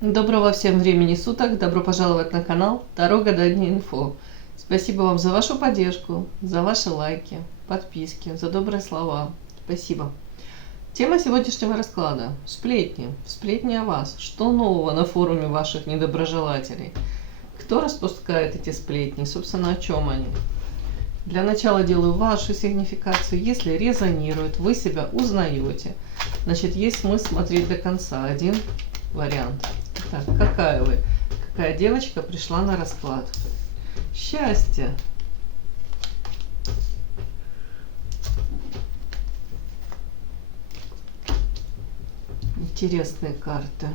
Доброго всем времени суток, добро пожаловать на канал Таро Гадание Инфо. Спасибо вам за вашу поддержку, за ваши лайки, подписки, за добрые слова. Спасибо. Тема сегодняшнего расклада – сплетни. Сплетни о вас. Что нового на форуме ваших недоброжелателей? Кто распускает эти сплетни? Собственно, о чем они? Для начала делаю вашу сигнификацию. Если резонирует, вы себя узнаете, значит, есть смысл смотреть до конца. Один вариант. Так, какая вы? Какая девочка пришла на расклад? Счастье. Интересные карты.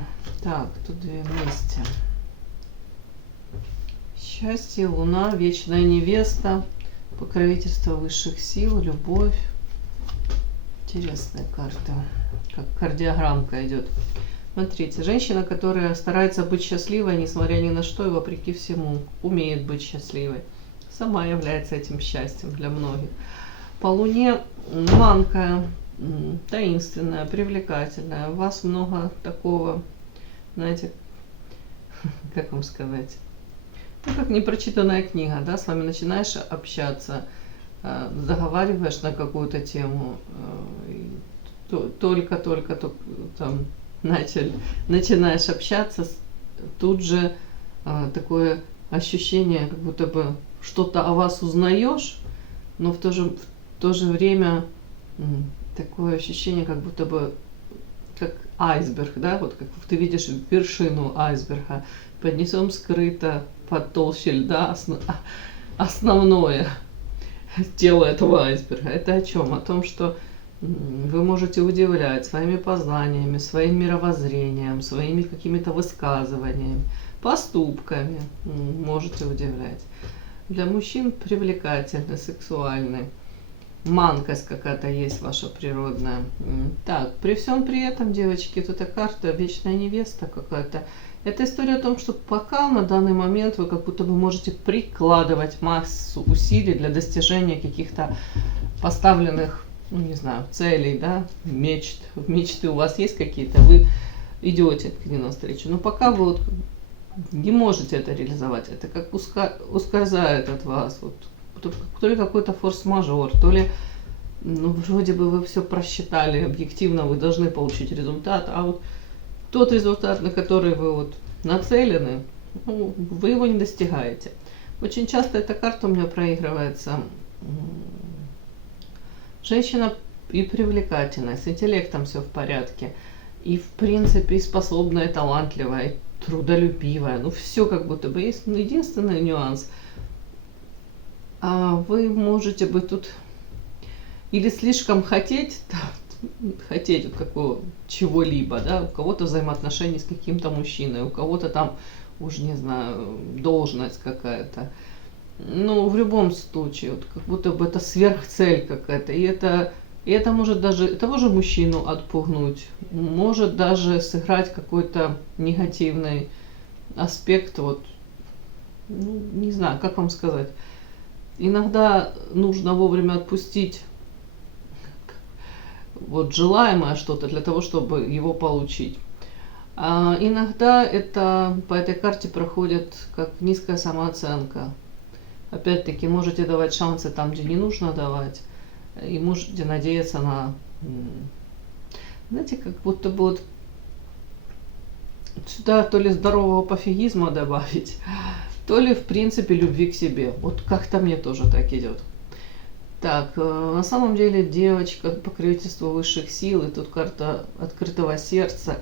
Так, тут две вместе. Счастье, луна, вечная невеста, покровительство высших сил, любовь. Интересная карта. Как кардиограммка идет. Смотрите, женщина, которая старается быть счастливой, несмотря ни на что и вопреки всему, умеет быть счастливой. Сама является этим счастьем для многих. По луне манкая, таинственная, привлекательная. У вас много такого, знаете, как вам сказать, ну, как непрочитанная книга, да, с вами начинаешь общаться, заговариваешь на какую-то тему, только там начинаешь общаться, тут же такое ощущение, как будто бы что-то о вас узнаешь, но в то же время такое ощущение, как будто бы как айсберг, да, вот как ты видишь вершину айсберга, под низом скрыто под толщей льда основное тело этого айсберга. Это о чем? О том, что вы можете удивлять своими познаниями, своим мировоззрением, своими какими-то высказываниями, поступками можете удивлять. Для мужчин привлекательны, сексуальны. Манкость какая-то есть ваша природная. Так, при всем при этом, девочки, вот эта карта вечная невеста какая-то. Это история о том, что пока на данный момент вы как будто бы можете прикладывать массу усилий для достижения каких-то поставленных, ну, не знаю, целей, да, мечты у вас есть какие-то, вы идете к ним навстречу. Но пока вы вот не можете это реализовать, это как ускользает от вас. Вот, то ли какой-то форс-мажор, то ли, ну, вроде бы вы все просчитали, объективно вы должны получить результат, а вот тот результат, на который вы вот нацелены, ну, вы его не достигаете. Очень часто эта карта у меня проигрывается. Женщина и привлекательная, с интеллектом все в порядке, и в принципе и способная, и талантливая, и трудолюбивая. Ну все как будто бы есть. Но единственный нюанс. Вы можете быть тут или слишком хотеть вот какого чего-либо, да, у кого-то взаимоотношения с каким-то мужчиной, у кого-то там, уж не знаю, должность какая-то. Ну, в любом случае, вот как будто бы это сверхцель какая-то. И это может даже того же мужчину отпугнуть, может даже сыграть какой-то негативный аспект. Вот, ну, не знаю, как вам сказать. Иногда нужно вовремя отпустить вот желаемое что-то для того, чтобы его получить. А иногда это по этой карте проходит как низкая самооценка. Опять-таки, можете давать шансы там, где не нужно давать, и можете надеяться на, знаете, как будто бы вот сюда то ли здорового пофигизма добавить, то ли, в принципе, любви к себе. Вот как-то мне тоже так идет. Так, на самом деле девочка, покровительство высших сил, и тут карта открытого сердца.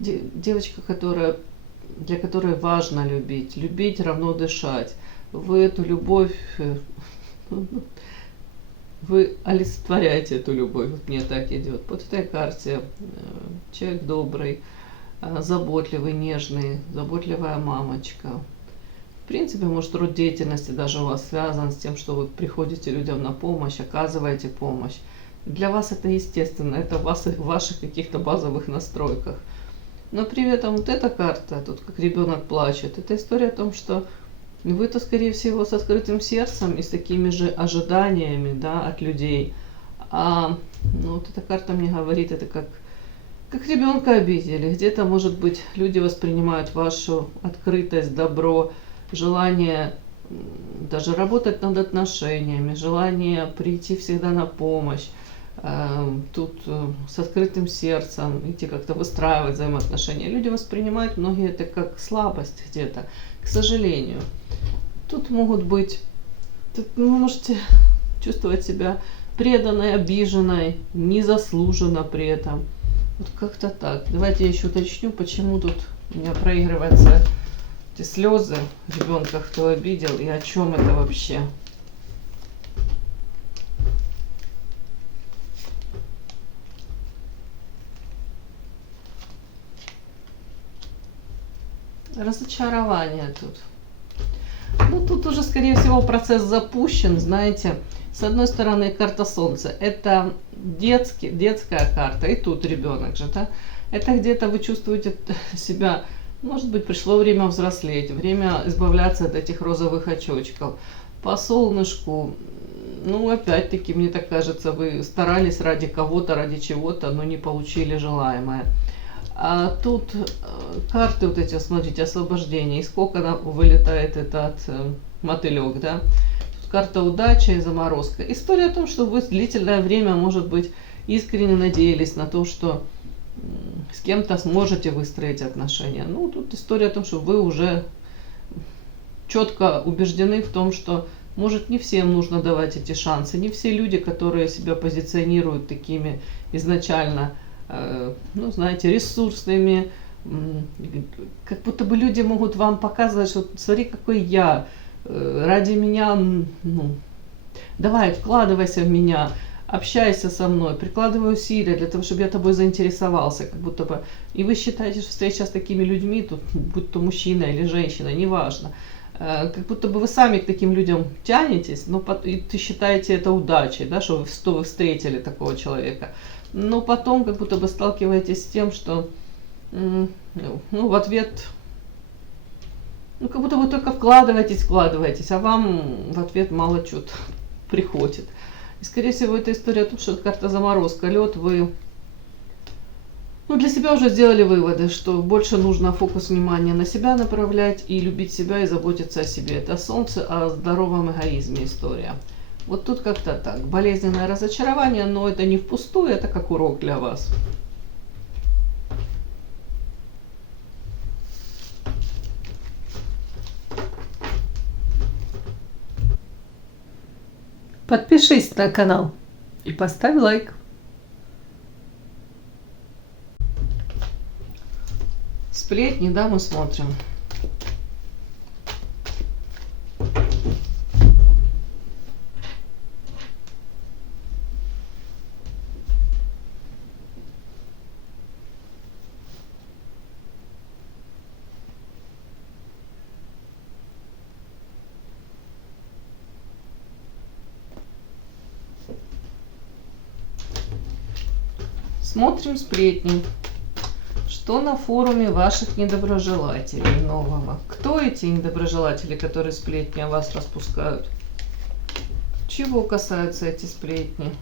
Девочка, для которой важно любить. Любить равно дышать. Вы эту любовь, вы олицетворяете эту любовь. Вот мне так идет. По этой карте человек добрый, заботливый, нежный, заботливая мамочка. В принципе, может, род деятельности даже у вас связан с тем, что вы приходите людям на помощь, оказываете помощь. Для вас это естественно, это в ваших каких-то базовых настройках. Но при этом вот эта карта, тут как ребенок плачет, это история о том, что вы-то, скорее всего, с открытым сердцем и с такими же ожиданиями, да, от людей. Ну, вот эта карта мне говорит, это как как ребенка обидели. Где-то, может быть, люди воспринимают вашу открытость, добро, желание даже работать над отношениями, желание прийти всегда на помощь, тут с открытым сердцем идти как-то выстраивать взаимоотношения. Люди воспринимают многие это как слабость где-то, к сожалению. Тут могут быть, тут вы можете чувствовать себя преданной, обиженной, незаслуженно при этом. Вот как-то так. Давайте я еще уточню, почему тут у меня проигрываются эти слезы ребенка, кто обидел, и о чем это вообще. Разочарование тут. Ну, тут уже, скорее всего, процесс запущен, знаете. С одной стороны, карта Солнца. Это детская карта, и тут ребенок же, да? Это где-то вы чувствуете себя, может быть, пришло время взрослеть, время избавляться от этих розовых очочков. По солнышку, ну, опять-таки, мне так кажется, вы старались ради кого-то, ради чего-то, но не получили желаемое. А тут карты вот эти, смотрите, освобождение. И сколько вылетает этот мотылек, да? Тут карта удачи и заморозка. История о том, что вы длительное время, может быть, искренне надеялись на то, что с кем-то сможете выстроить отношения. Ну, тут история о том, что вы уже четко убеждены в том, что, может, не всем нужно давать эти шансы. Не все люди, которые себя позиционируют такими изначально, ну, знаете, ресурсными, как будто бы люди могут вам показывать, что смотри, какой я, ради меня, ну, давай, вкладывайся в меня, общайся со мной, прикладывай усилия для того, чтобы я тобой заинтересовался, как будто бы. И вы считаете, что встреча с такими людьми, тут, будь то мужчина или женщина, неважно, как будто бы вы сами к таким людям тянетесь, но и ты считаете это удачей, да, что вы встретили такого человека. Но потом как будто бы сталкиваетесь с тем, что ну, в ответ, ну, как будто вы только вкладываетесь, а вам в ответ мало чего-то приходит. И, скорее всего, это история о том, что карта заморозка, лед, вы, ну, для себя уже сделали выводы, что больше нужно фокус внимания на себя направлять и любить себя и заботиться о себе. Это Солнце, о здоровом эгоизме история. Вот тут как-то так. Болезненное разочарование, но это не впустую, это как урок для вас. Подпишись на канал и поставь лайк. Сплетни, да, мы смотрим. Смотрим сплетни. Что на форуме ваших недоброжелателей нового? Кто эти недоброжелатели, которые сплетни о вас распускают? Чего касаются эти сплетни?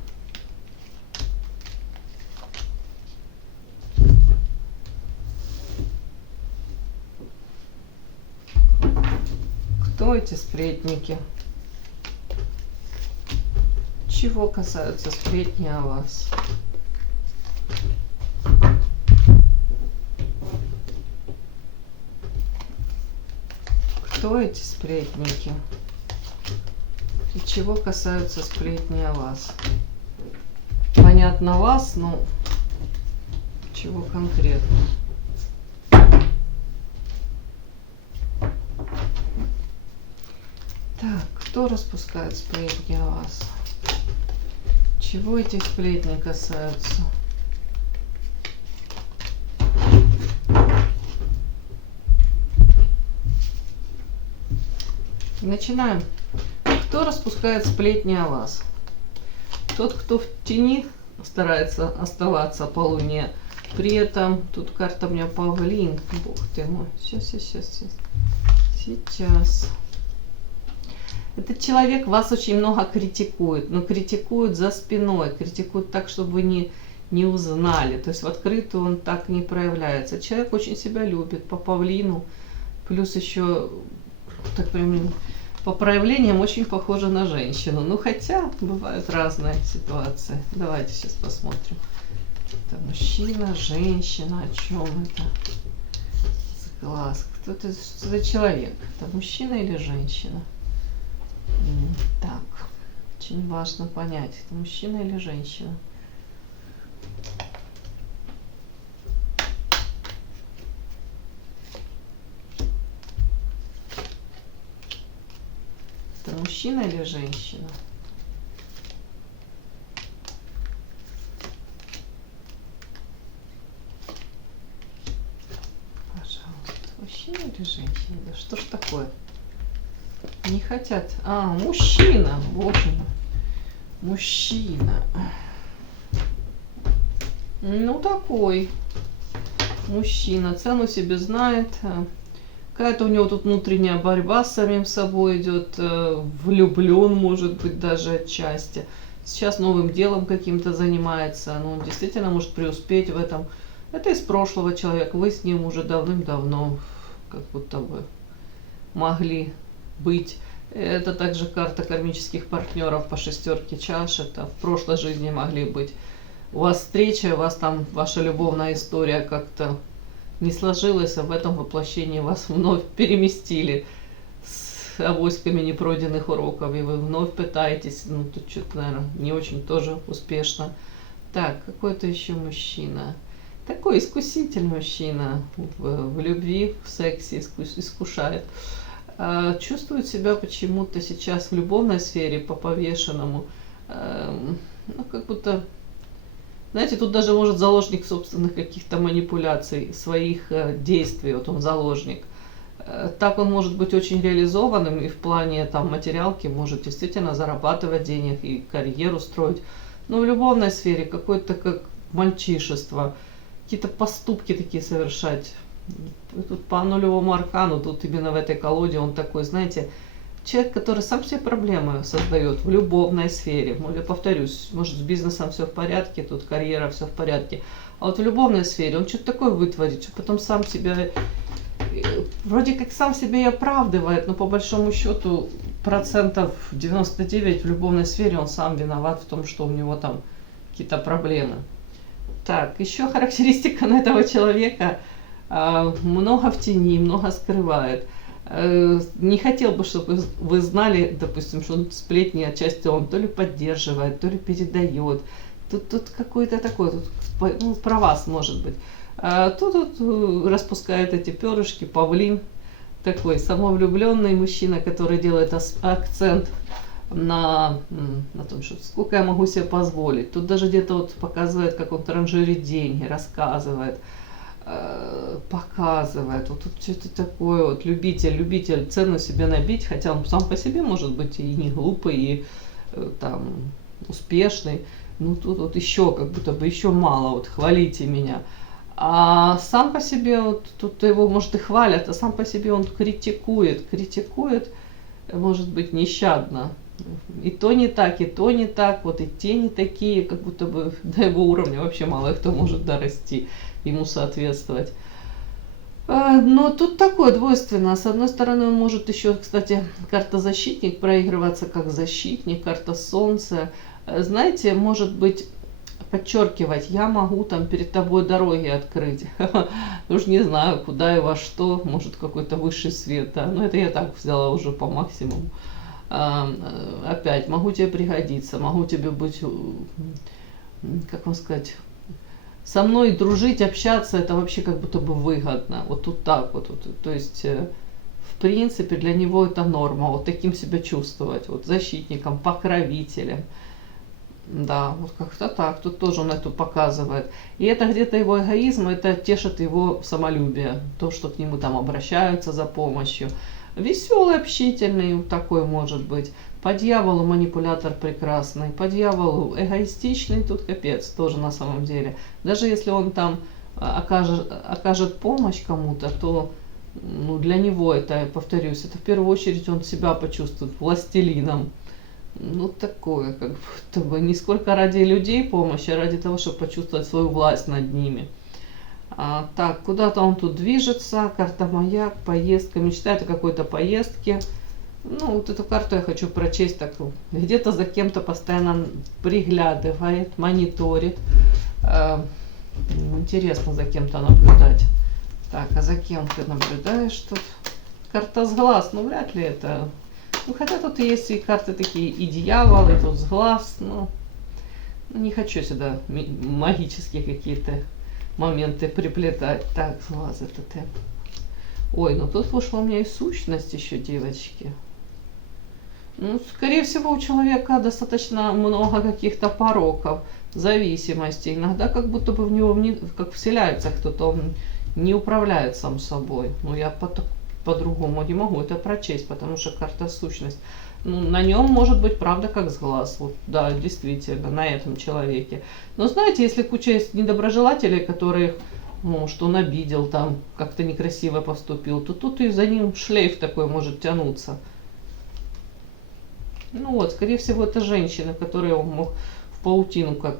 Кто эти сплетники? Чего касаются сплетни о вас? Кто эти сплетники? И чего касаются сплетни о вас? Понятно вас, но чего конкретно? Так, кто распускает сплетни о вас? Чего эти сплетни касаются? Начинаем. Кто распускает сплетни о вас? Тот, кто в тени старается оставаться по луне. При этом, тут карта у меня павлин. Бог ты мой. Сейчас. Этот человек вас очень много критикует. Но критикует за спиной. Критикует так, чтобы вы не узнали. То есть в открытую он так не проявляется. Человек очень себя любит по павлину, плюс еще так прям по проявлениям очень похоже на женщину. Ну хотя бывают разные ситуации. Давайте сейчас посмотрим. Это мужчина, женщина, о чем это? Глаз. Кто это за человек? Это мужчина или женщина? Так, очень важно понять, это мужчина или женщина. Это мужчина или женщина? Пожалуйста, мужчина или женщина? Да что ж такое? Не хотят. А, мужчина. Боже мой. Мужчина. Ну, такой. Мужчина. Цену себе знает. Какая-то у него тут внутренняя борьба с самим собой идет. Влюблен, может быть, даже отчасти. Сейчас новым делом каким-то занимается. Ну, действительно может преуспеть в этом. Это из прошлого человека. Вы с ним уже давным-давно как будто бы могли быть. Это также карта кармических партнеров по шестерке чаш. Это в прошлой жизни могли быть. У вас встреча, у вас там ваша любовная история как-то не сложилась, а в этом воплощении вас вновь переместили с авоськами непройденных уроков, и вы вновь пытаетесь, ну тут что-то, наверное, не очень тоже успешно. Так, какой-то еще мужчина. Такой искуситель мужчина в любви, в сексе искушает. Чувствует себя почему-то сейчас в любовной сфере по повешенному, ну, как будто, знаете, тут даже может заложник собственных каких-то манипуляций, своих действий, вот он заложник. Так он может быть очень реализованным и в плане там материалки может действительно зарабатывать денег и карьеру строить. Но в любовной сфере какое-то как мальчишество, какие-то поступки такие совершать. Тут по нулевому аркану, тут именно в этой колоде он такой, знаете, человек, который сам себе проблемы создает в любовной сфере. Я повторюсь, может с бизнесом все в порядке, тут карьера все в порядке. А вот в любовной сфере он что-то такое вытворит, что потом сам себя, вроде как сам себя и оправдывает, но по большому счету 99% в любовной сфере он сам виноват в том, что у него там какие-то проблемы. Так, еще характеристика на этого человека. Много в тени, много скрывает. Не хотел бы, чтобы вы знали, допустим, что он сплетни отчасти он то ли поддерживает, то ли передает. Тут какой-то такой, тут, ну, про вас может быть. Тут распускает эти перышки, павлин, такой самовлюбленный мужчина, который делает акцент на том, что сколько я могу себе позволить. Тут даже где-то вот показывает, как он транжирит деньги, рассказывает, показывает. Вот тут что-то такое, вот любитель цену себе набить, хотя он сам по себе может быть и не глупый, и там успешный. Ну тут вот еще как будто бы еще мало, вот хвалите меня. А сам по себе, вот тут его может и хвалят, а сам по себе он критикует, может быть, нещадно. И то не так, и то не так, вот и те не такие, как будто бы до его уровня вообще мало кто может дорасти, ему соответствовать. Но тут такое двойственно. С одной стороны, он может еще, кстати, карта защитник проигрываться как защитник, карта солнца. Знаете, может быть, подчеркивать, я могу там перед тобой дороги открыть. Уж не знаю, куда и во что, может какой-то высший свет, да. Но это я так взяла уже по максимуму. Опять, могу тебе пригодиться, могу тебе быть, как вам сказать, со мной дружить, общаться, это вообще как будто бы выгодно. Вот тут так вот. То есть, в принципе, для него это норма, вот таким себя чувствовать, вот защитником, покровителем. Да, вот как-то так, тут тоже он это показывает. И это где-то его эгоизм, это тешит его самолюбие, то, что к нему там обращаются за помощью. Веселый, общительный такой может быть. По дьяволу манипулятор прекрасный, по дьяволу эгоистичный, тут капец тоже на самом деле. Даже если он там окажет помощь кому-то, то ну, для него это, повторюсь, это в первую очередь он себя почувствует властелином. Ну, такое, как будто бы не сколько ради людей помощи, а ради того, чтобы почувствовать свою власть над ними. Так, куда-то он тут движется, карта маяк, поездка, мечтает о какой-то поездке. Ну, вот эту карту я хочу прочесть так. Где-то за кем-то постоянно приглядывает, мониторит. Интересно за кем-то наблюдать. Так, а за кем ты наблюдаешь тут? Карта сглаз, ну вряд ли это. Ну, хотя тут есть и карты такие, и дьявол, и тут сглаз, но не хочу сюда магические какие-то моменты приплетать. Так, сглаз это ты. Ой, ну тут вышла у меня и сущность еще, девочки. Ну, скорее всего, у человека достаточно много каких-то пороков, зависимостей. Иногда как будто бы в него как вселяется кто-то, он не управляет сам собой. Ну, я по-другому не могу это прочесть, потому что карта сущность. Ну, на нем может быть правда как с глаз. Вот, да, действительно, на этом человеке. Но знаете, если куча есть недоброжелателей, которые, ну, что он обидел, там, как-то некрасиво поступил, то тут и за ним шлейф такой может тянуться. Ну вот, скорее всего, это женщина, которая мог в паутину как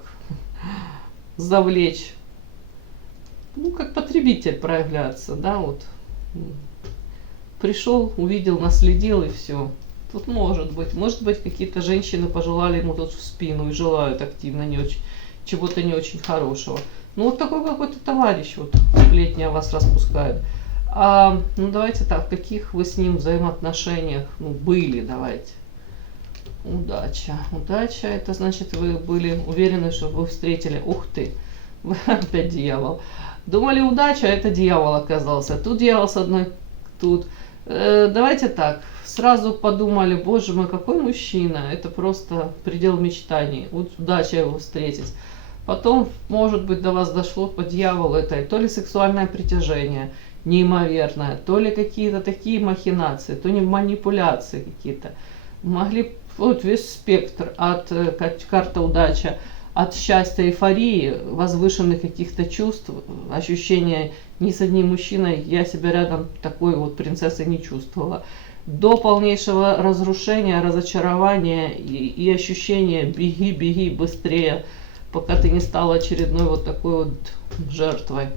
завлечь. Ну, как потребитель проявляться, да, вот. Пришел, увидел, наследил и все. Тут может быть, какие-то женщины пожелали ему тут в спину и желают активно не очень, чего-то не очень хорошего. Ну, вот такой какой-то товарищ вот сплетни о вас распускает. Ну, давайте так, в каких вы с ним взаимоотношениях, ну, были, давайте. Удача. Удача, это значит, вы были уверены, что вы встретили. Ух ты, опять дьявол. Думали, удача, а это дьявол оказался. Тут дьявол с одной, тут. Давайте так, сразу подумали, боже мой, какой мужчина. Это просто предел мечтаний. Вот удача его встретить. Потом, может быть, до вас дошло по дьяволу это то ли сексуальное притяжение неимоверное, то ли какие-то такие махинации, то ли манипуляции какие-то. Могли вот весь спектр от карта удача, от счастья, эйфории, возвышенных каких-то чувств, ощущения ни с одним мужчиной я себя рядом такой вот принцессой не чувствовала, до полнейшего разрушения, разочарования и ощущения беги, беги быстрее, пока ты не стала очередной вот такой вот жертвой.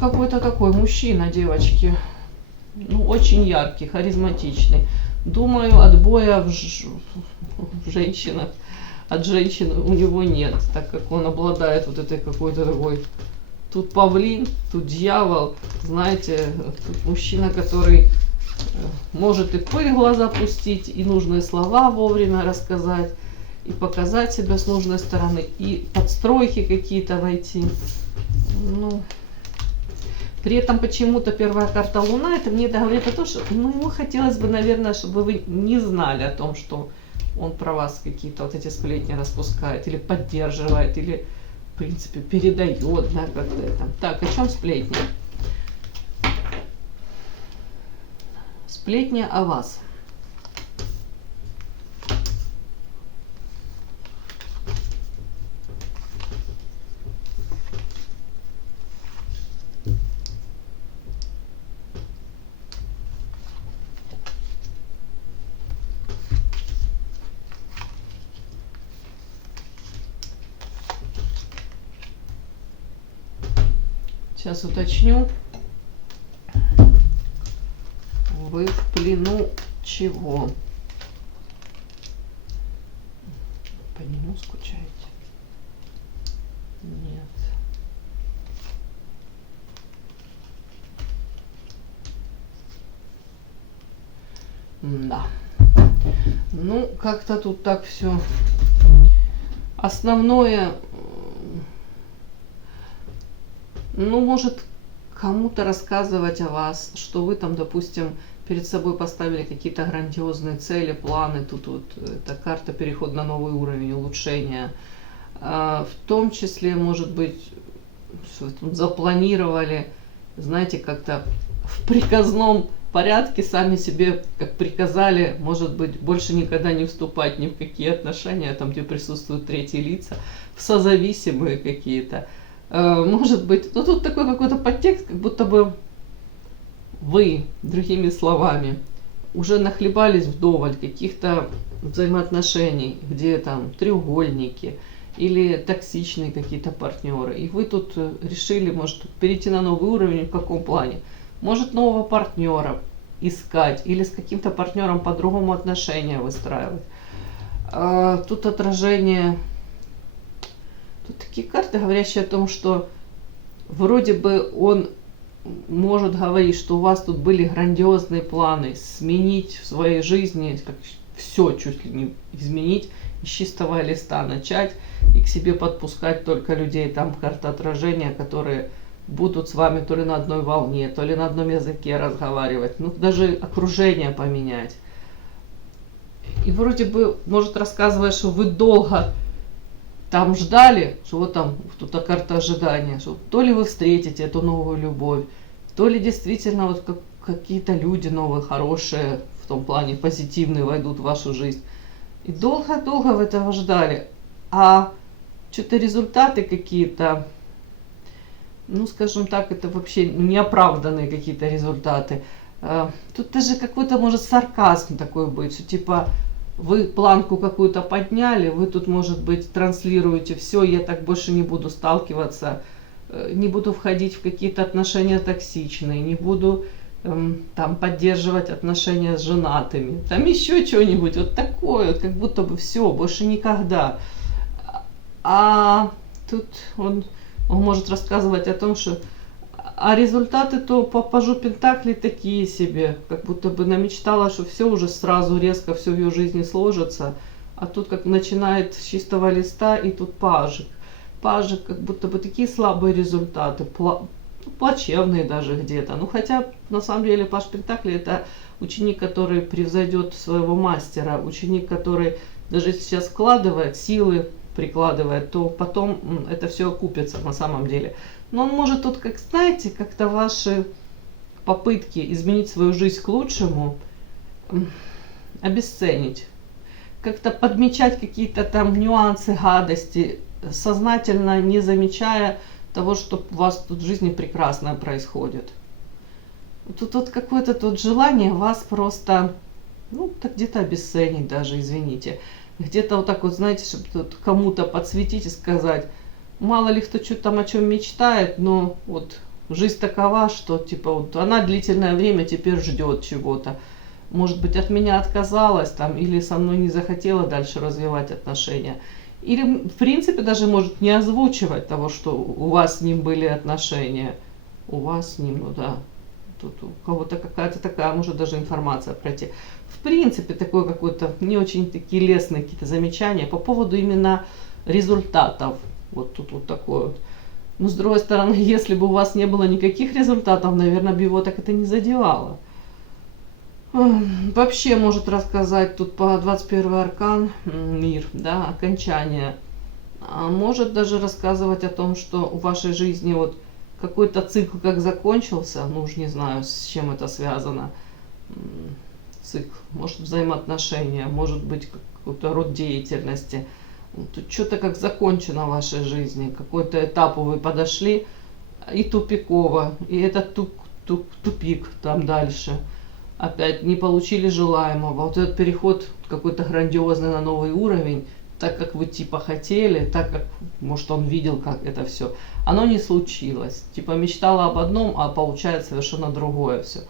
Какой-то такой мужчина, девочки, ну, очень яркий, харизматичный. Думаю, отбоя в женщинах, от женщин у него нет, так как он обладает вот этой какой-то такой, тут павлин, тут дьявол, знаете, тут мужчина, который может и пыль в глаза пустить, и нужные слова вовремя рассказать, и показать себя с нужной стороны, и подстройки какие-то найти. Ну, при этом почему-то первая карта Луна, это мне говорит о том, что ему хотелось бы, наверное, чтобы вы не знали о том, что он про вас какие-то вот эти сплетни распускает, или поддерживает, или, в принципе, передает, да, как-то это. Так, о чем сплетни? Сплетни о вас. Сейчас уточню. Вы в плену чего? По нему скучаете? Нет. Да. Ну, как-то тут так все. Основное, ну, может кому-то рассказывать о вас, что вы там, допустим, перед собой поставили какие-то грандиозные цели, планы. Тут вот эта карта переход на новый уровень, улучшения. В том числе, может быть, запланировали, знаете, как-то в приказном порядке сами себе как приказали, может быть, больше никогда не вступать ни в какие отношения, там, где присутствуют третьи лица, в созависимые какие-то. Может быть, ну тут такой какой-то подтекст, как будто бы вы, другими словами, уже нахлебались вдоволь каких-то взаимоотношений, где там треугольники или токсичные какие-то партнеры. И вы тут решили, может, перейти на новый уровень, в каком плане? Может, нового партнера искать или с каким-то партнером по-другому отношения выстраивать. Тут отражение, тут такие карты, говорящие о том, что вроде бы он может говорить, что у вас тут были грандиозные планы сменить в своей жизни, как все чуть ли не изменить, с чистого листа начать и к себе подпускать только людей, там карта отражения, которые будут с вами то ли на одной волне, то ли на одном языке разговаривать, ну даже окружение поменять. И вроде бы может рассказывать, что вы долго там ждали, что вот там тут карта ожидания, что то ли вы встретите эту новую любовь, то ли действительно вот какие-то люди новые, хорошие, в том плане позитивные, войдут в вашу жизнь. И долго-долго вы этого ждали, а что-то результаты какие-то, ну скажем так, это вообще неоправданные какие-то результаты. Тут даже какой-то может сарказм такой быть, что типа вы планку какую-то подняли, вы тут, может быть, транслируете все, я так больше не буду сталкиваться, не буду входить в какие-то отношения токсичные, не буду там поддерживать отношения с женатыми, там еще что-нибудь вот такое, вот, как будто бы все, больше никогда. А тут он может рассказывать о том, что а результаты то по пажу Пентаклей такие себе, как будто бы намечтала, что все уже сразу резко все в ее жизни сложится, а тут как начинает с чистого листа, и тут пажик. Пажик, как будто бы такие слабые результаты, плачевные даже где-то. Ну хотя на самом деле паж Пентаклей это ученик, который превзойдет своего мастера, ученик, который даже сейчас вкладывает силы, прикладывает, то потом это все окупится на самом деле. Но он может тут, как знаете, как-то ваши попытки изменить свою жизнь к лучшему обесценить. Как-то подмечать какие-то там нюансы, гадости, сознательно не замечая того, что у вас тут в жизни прекрасное происходит. Тут какое-то тут желание вас просто, ну, так где-то обесценить даже, извините. Где-то вот так вот, знаете, чтобы тут кому-то подсветить и сказать, мало ли кто что-то там о чем мечтает, но вот жизнь такова, что типа вот она длительное время теперь ждет чего-то. Может быть, от меня отказалась там, или со мной не захотела дальше развивать отношения. Или, в принципе, даже может не озвучивать того, что у вас с ним были отношения. У вас с ним, ну да. Тут у кого-то какая-то такая, может даже информация пройти. В принципе, такое какое-то не очень такие лестные какие-то замечания по поводу именно результатов. Вот тут вот такое вот. Но с другой стороны, если бы у вас не было никаких результатов, наверное, бы его так это не задевало. Вообще может рассказать тут по 21 аркан мир, да, окончание. Может даже рассказывать о том, что в вашей жизни вот какой-то цикл как закончился, ну уж не знаю, с чем это связано. Цикл, может взаимоотношения, может быть какой-то род деятельности. Тут что-то как закончено в вашей жизни, какой-то этап вы подошли, и тупиково, и этот тупик там дальше. Опять не получили желаемого. Вот этот переход какой-то грандиозный на новый уровень, так как вы типа хотели, так как, может, он видел, как это все, оно не случилось. Типа мечтала об одном, а получается совершенно другое все.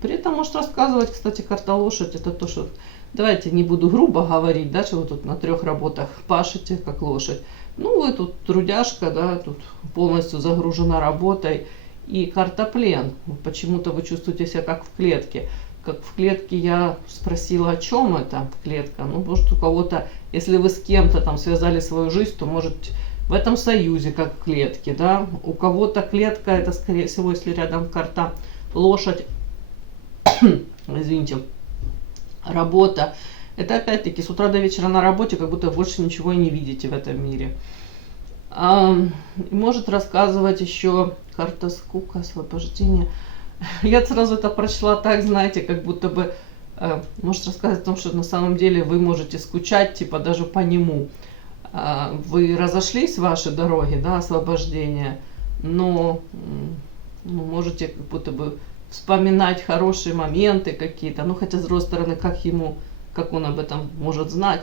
При этом может рассказывать, кстати, карта лошадь, это то, что, давайте не буду грубо говорить, да, что вы тут на 3 работах пашете, как лошадь. Ну, вы тут трудяшка, да, тут полностью загружена работой. И карта плен. Почему-то вы чувствуете себя как в клетке. Как в клетке я спросила, о чем это клетка. Ну, может, у кого-то, если вы с кем-то там связали свою жизнь, то, может, в этом союзе, как в клетке, да. У кого-то клетка, это, скорее всего, если рядом карта лошадь, извините, работа. Это, опять-таки, с утра до вечера на работе, как будто больше ничего и не видите в этом мире. Может рассказывать еще карта скука, освобождение. Я сразу это прочла так, знаете, как будто бы может рассказывать о том, что на самом деле вы можете скучать, типа даже по нему. Вы разошлись ваши дороги, да, освобождения, но можете как будто бы вспоминать хорошие моменты какие-то. Ну, хотя, с другой стороны, как он об этом может знать?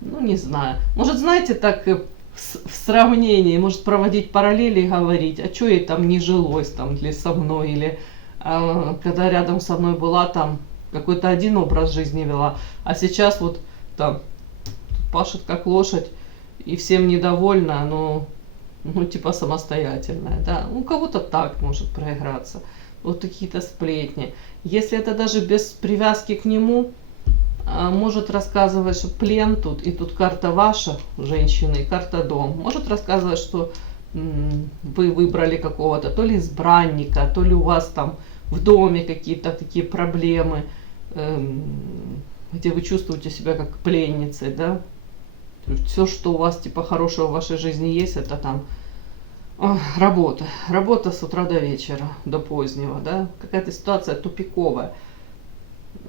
Ну, не знаю. Может, знаете, так в сравнении, может проводить параллели и говорить, а что ей там не жилось там или со мной, или когда рядом со мной была, там какой-то один образ жизни вела, а сейчас вот там пашет как лошадь и всем недовольна, но ну, типа самостоятельная, да. У кого-то так может проиграться. Вот какие-то сплетни. Если это даже без привязки к нему, может рассказывать, что плен тут, и тут карта ваша, женщины, и карта дом. Может рассказывать, что вы выбрали какого-то то ли избранника, то ли у вас там в доме какие-то такие проблемы, где вы чувствуете себя как пленницей, да. Все, что у вас типа хорошего в вашей жизни есть, это там работа. Работа с утра до вечера, до позднего, да. Какая-то ситуация тупиковая.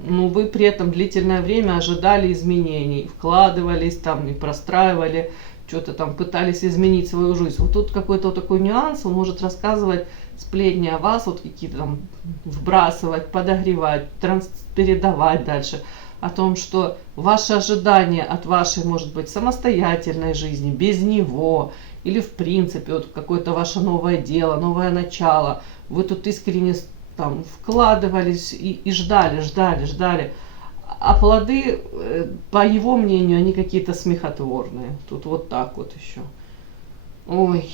Но вы при этом длительное время ожидали изменений, вкладывались там и простраивали, что-то там пытались изменить свою жизнь. Вот тут какой-то вот такой нюанс, он может рассказывать сплетни о вас, вот какие-то там вбрасывать, подогревать, передавать дальше. О том, что ваши ожидания от вашей, может быть, самостоятельной жизни, без него, или в принципе вот какое-то ваше новое дело, новое начало, вы тут искренне там вкладывались и ждали, а плоды, по его мнению, они какие-то смехотворные. Тут вот так вот еще. Ой,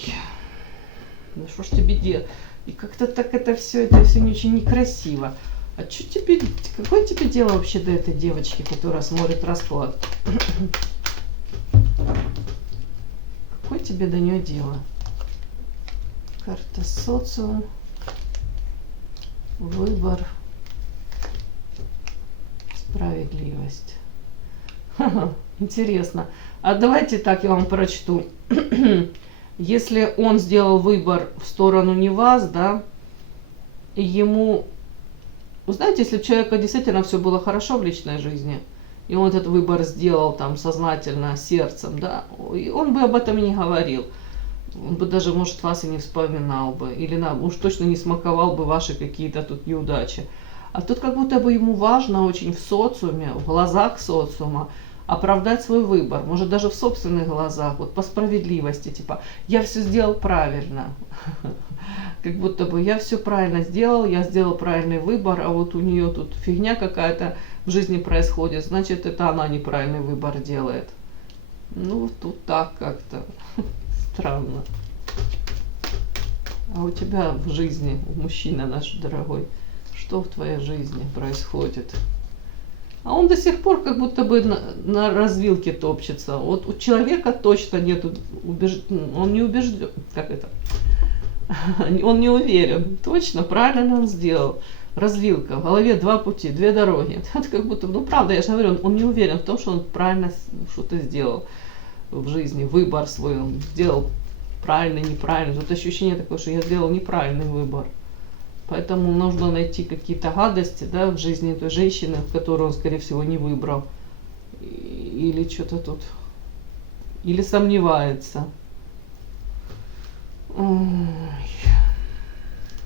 ну что ж тебе делать? И как-то так это все не очень некрасиво. А что тебе, какое тебе дело вообще до этой девочки, которая смотрит расклад? Какое тебе до нее дело? Карта социум. Выбор. Справедливость. Ха-ха, интересно. А давайте так я вам прочту. Если он сделал выбор в сторону не вас, да, и ему... Вы знаете, если у человека действительно все было хорошо в личной жизни, и он этот выбор сделал там сознательно, сердцем, да, и он бы об этом и не говорил. Он бы даже, может, вас и не вспоминал бы, или уж точно не смаковал бы ваши какие-то тут неудачи. А тут как будто бы ему важно очень в социуме, в глазах социума оправдать свой выбор, может даже в собственных глазах, вот по справедливости, типа, я все сделал правильно, как будто бы я все правильно сделал, я сделал правильный выбор, а вот у нее тут фигня какая-то в жизни происходит, значит, это она неправильный выбор делает. Ну, тут так как-то странно. А у тебя в жизни, мужчина наш дорогой, что в твоей жизни происходит? А он до сих пор как будто бы на развилке топчется. Вот у человека точно нету он не убежден, как это? Он не уверен, точно, правильно ли он сделал. Развилка, в голове два пути, две дороги. Это как будто, ну правда, я же говорю, он не уверен в том, что он правильно что-то сделал в жизни, выбор свой он сделал правильно, неправильно. Тут ощущение такое, что я сделал неправильный выбор. Поэтому нужно найти какие-то гадости, да, в жизни этой женщины, которую он, скорее всего, не выбрал. Или что-то тут. Или сомневается. Ой.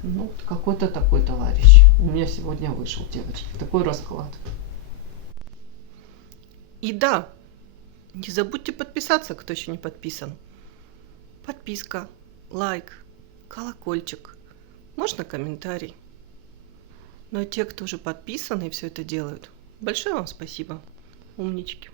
Ну, какой-то такой товарищ. У меня сегодня вышел, девочки. Такой расклад. И да, не забудьте подписаться, кто еще не подписан. Подписка, лайк, колокольчик. Можно комментарий. Но те, кто уже подписаны и все это делают, большое вам спасибо. Умнички.